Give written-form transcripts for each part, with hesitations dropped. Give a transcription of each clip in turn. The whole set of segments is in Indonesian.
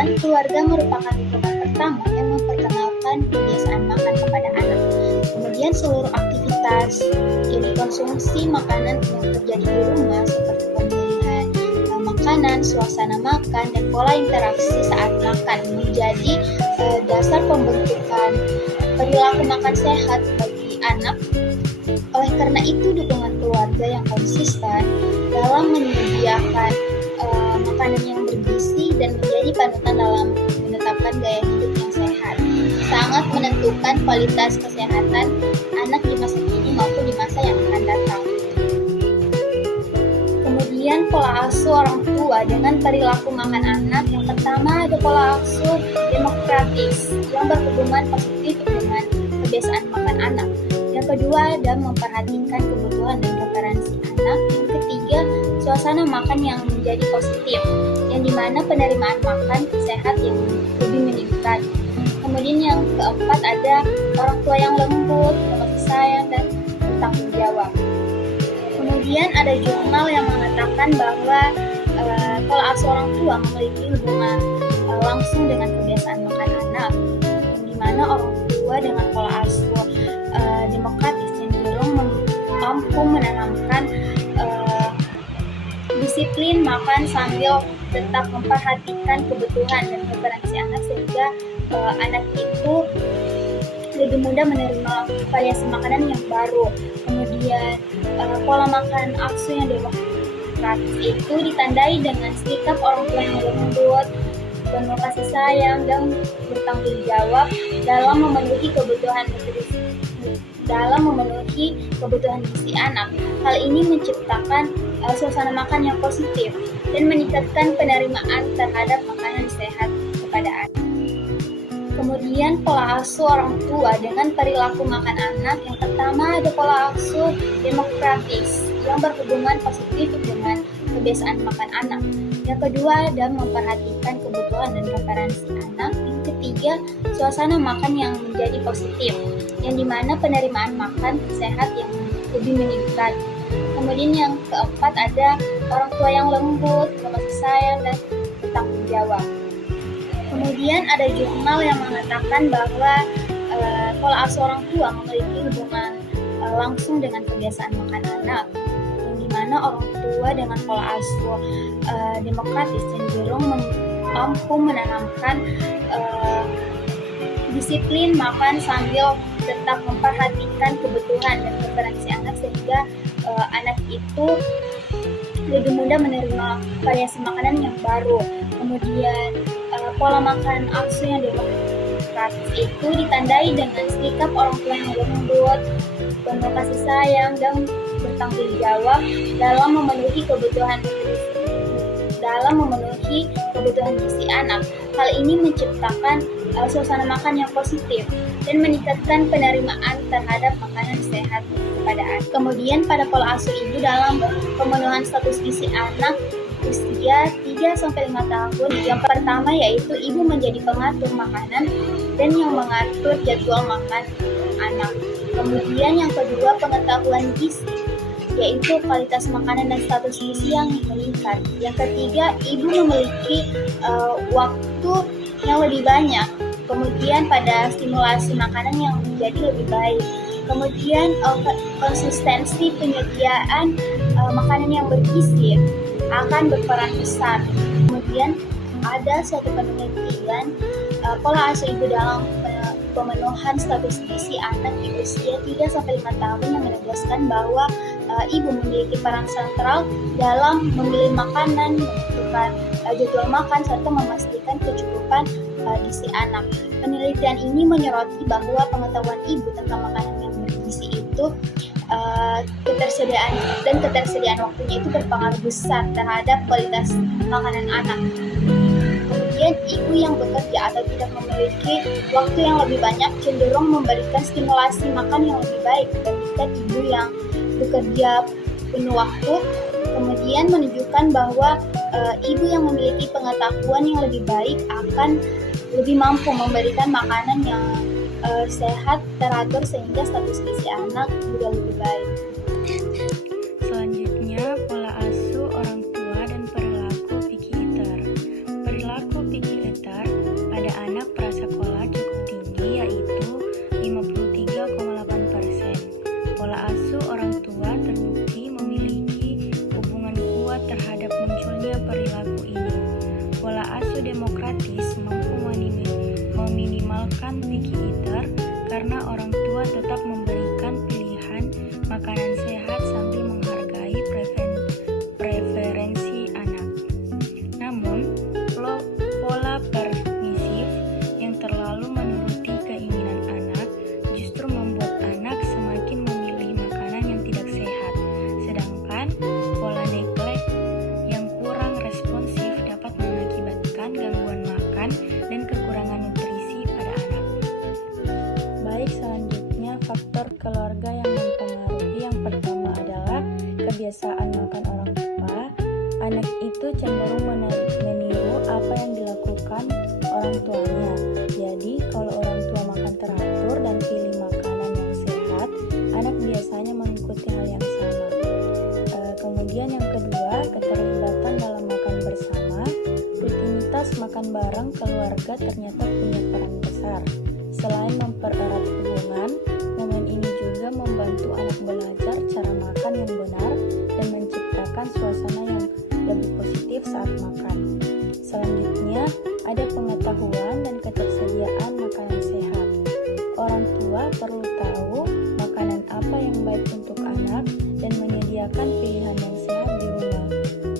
Kebetulan keluarga merupakan lingkungan pertama yang memperkenalkan kebiasaan makan kepada anak. Kemudian seluruh aktivitas yang dikonsumsi makanan yang terjadi di rumah seperti pemilihan makanan, suasana makan, dan pola interaksi saat makan menjadi dasar pembentukan perilaku makan sehat bagi anak. Oleh karena itu, dukungan keluarga yang konsisten dalam menyediakan makanan yang bergizi dan menjadi panutan dalam menetapkan gaya hidup yang sehat sangat menentukan kualitas kesehatan anak di masa kini maupun di masa yang akan datang. Kemudian pola asuh orang tua dengan perilaku makan anak. Yang pertama ada pola asuh demokratis yang berhubungan positif dengan kebiasaan makan anak. Yang kedua ada memperhatikan kebutuhan dan preferensi anak. Yang ketiga, suasana makan yang menjadi positif, yang dimana penerimaan makan sehat yang lebih meningkat. Kemudian yang keempat ada orang tua yang lembut, kasih sayang, dan bertanggung jawab. Kemudian ada jurnal yang mengatakan bahwa pola asuh orang tua memiliki hubungan langsung dengan kebiasaan makan anak, yang dimana orang tua dengan pola asuh demokratis cenderung mampu menanamkan disiplin makan sambil tetap memperhatikan kebutuhan dan preferensi anak, sehingga anak itu lebih mudah menerima variasi makanan yang baru. Kemudian pola makan asuh yang demokratis itu ditandai dengan sikap orang tua yang lembut, penuh kasih sayang, dan bertanggung jawab dalam memenuhi kebutuhan gizi anak. Hal ini menciptakan suasana makan yang positif dan meningkatkan penerimaan terhadap makanan sehat kepada anak. Kemudian pola asuh orang tua dengan perilaku makan anak. Yang pertama ada pola asuh demokratis yang berhubungan positif dengan kebiasaan makan anak. Yang kedua ada memperhatikan kebutuhan dan preferensi anak. Yang ketiga, suasana makan yang menjadi positif, yang dimana penerimaan makan sehat yang lebih meningkat. Kemudian yang keempat ada orang tua yang lembut, kasih sayang, dan bertanggung jawab. Kemudian ada jurnal yang mengatakan bahwa pola asuh orang tua memiliki hubungan langsung dengan kebiasaan makan anak, yang dimana orang tua dengan pola asuh demokratis cenderung mampu menanamkan disiplin makan sambil tetap memperhatikan kebutuhan dan preferensi anak, sehingga anak itu lebih mudah menerima variasi makanan yang baru. Kemudian pola makan asuh yang demokratis itu ditandai dengan sikap orang tua yang lembut, penuh kasih sayang, dan bertanggung jawab dalam memenuhi kebutuhan gizi anak. Hal ini menciptakan suasana makan yang positif dan meningkatkan penerimaan terhadap makanan sehat kepada anak. Kemudian pada pola asuh ibu dalam pemenuhan status gizi anak usia 3-5 tahun. Yang pertama yaitu ibu menjadi pengatur makanan dan yang mengatur jadwal makan anak. Kemudian yang kedua pengetahuan gizi, yaitu kualitas makanan dan status gizi yang meningkat. Yang ketiga, ibu memiliki waktu yang lebih banyak. Kemudian pada stimulasi makanan yang menjadi lebih baik. Kemudian konsistensi penyediaan makanan yang bergizi akan berperan besar. Kemudian ada suatu penelitian pola asuh ibu dalam pemenuhan status gizi anak di usia 3-5 tahun yang menegaskan bahwa ibu memiliki peran sentral dalam memilih makanan, menentukan jadwal makan, serta memastikan kecukupan gizi anak. Penelitian ini menyoroti bahwa pengetahuan ibu tentang makanan yang bergizi itu ketersediaan waktunya itu berpengaruh besar terhadap kualitas makanan anak. Kemudian ibu yang bekerja atau tidak memiliki waktu yang lebih banyak cenderung memberikan stimulasi makan yang lebih baik dibandingkan ibu yang bekerja penuh waktu. Kemudian menunjukkan bahwa ibu yang memiliki pengetahuan yang lebih baik akan lebih mampu memberikan makanan yang sehat, teratur, sehingga status gizi anak juga lebih baik. Selanjutnya, pola asuh orang tua dan perilaku picky eater. Perilaku picky eater kebiasaan makan orang tua, anak itu cenderung meniru apa yang dilakukan orang tuanya. Jadi, kalau orang tua makan teratur dan pilih makanan yang sehat, anak biasanya mengikuti hal yang sama. Kemudian yang kedua, keterlibatan dalam makan bersama. Rutinitas makan bareng keluarga ternyata punya peran besar. Selain mempererat hubungan, momen ini juga membantu anak belajar cara makan yang benar dan menciptakan suasana yang lebih positif saat makan. Selanjutnya, ada pengetahuan dan ketersediaan makanan sehat. Orang tua perlu tahu makanan apa yang baik untuk anak dan menyediakan pilihan yang sehat di rumah.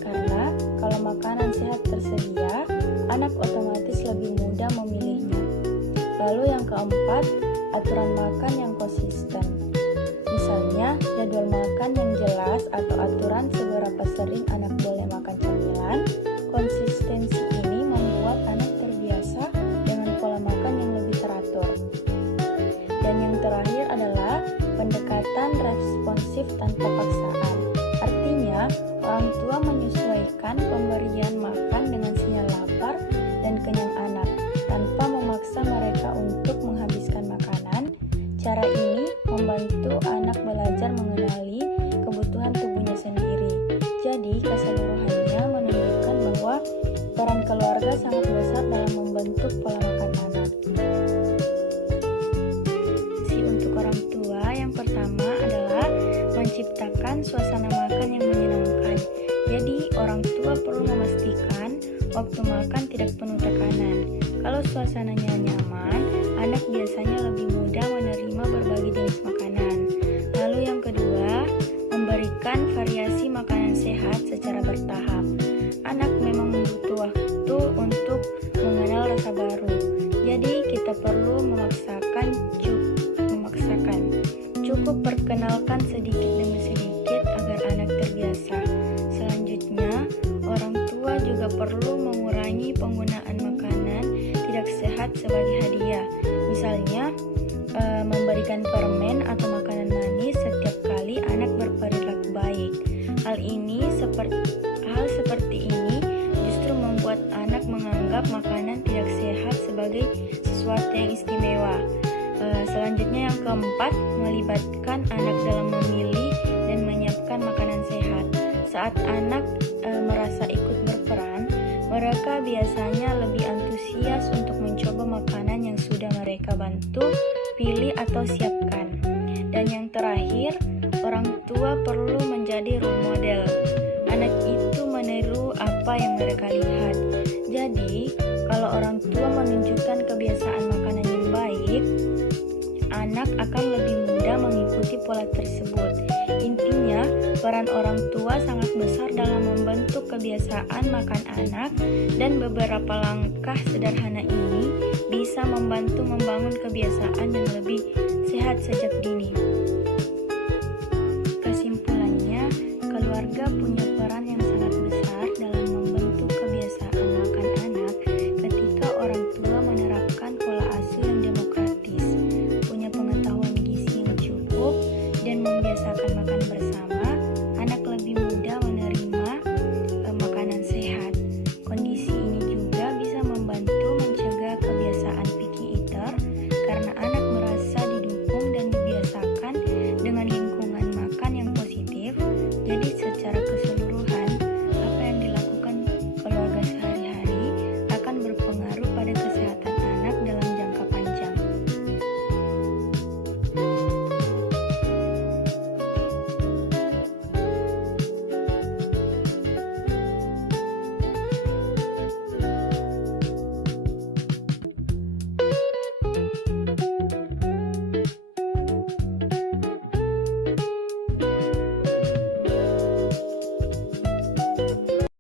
Karena kalau makanan sehat tersedia, anak otomatis lebih mudah memilihnya. Lalu yang keempat, aturan makan yang konsisten. Misalnya, jadwal makan yang jelas atau aturan seberapa sering anak boleh makan camilan. Konsistensi ini membuat anak terbiasa dengan pola makan yang lebih teratur. Dan yang terakhir adalah pendekatan responsif tanpa paksaan. Artinya, orang tua menyesuaikan pemberian makan dengan sinyal lapar dan kenyang anak, tanpa memaksa mereka untuk menghabiskan makanan. Cara ini membantu anak belajar mengenali kebutuhan tubuhnya sendiri. Jadi, keseluruhannya menunjukkan bahwa peran keluarga sangat besar dalam membentuk pola makan anak. Untuk orang tua, yang pertama adalah menciptakan suasana makan yang menyenangkan. Jadi, orang tua perlu memastikan waktu makan tidak penuh tekanan. Kalau suasananya nyaman, anak biasanya lebih mudah menerima berbagai jenis makanan. Lalu yang kedua, memberikan variasi makanan sehat secara bertahap. Anak memang butuh waktu untuk mengenal rasa baru. Jadi, kita perlu cukup perkenalkan sedikit demi sedikit agar anak terbiasa. Selanjutnya, orang tua juga perlu mengurangi penggunaan makanan tidak sehat sebagai hadiah. Misalnya, memberikan permen atau makanan manis setiap kali anak berperilaku baik. Hal seperti ini justru membuat anak menganggap makanan tidak sehat sebagai sesuatu yang istimewa. Selanjutnya yang keempat, melibatkan anak dalam memilih dan menyiapkan makanan sehat. Saat anak merasa ikut berperan, mereka biasanya lebih antusias untuk mencoba makanan yang sudah mereka bantu pilih atau siapkan. Dan yang terakhir, orang tua perlu menjadi role model. Anak itu meniru apa yang mereka lihat. Jadi, kalau orang tua menunjukkan kebiasaan makanan yang baik, anak akan lebih mudah mengikuti pola tersebut. Intinya, peran orang tua sangat besar dalam membentuk kebiasaan makan anak, dan beberapa langkah sederhana ini bisa membantu membangun kebiasaan yang lebih sehat sejak dini. Kesimpulannya, keluarga punya peran yang sangat besar dalam membentuk kebiasaan makan anak. Ketika orang tua menerapkan pola asuh yang demokratis, punya pengetahuan gizi yang cukup, dan membiasakan makan bersama, anak lebih mudah menerima makanan sehat. Kondisi ini juga bisa membantu mencegah kebiasaan picky eater karena anak merasa didukung dan dibiasakan dengan lingkungan makan yang positif. Jadi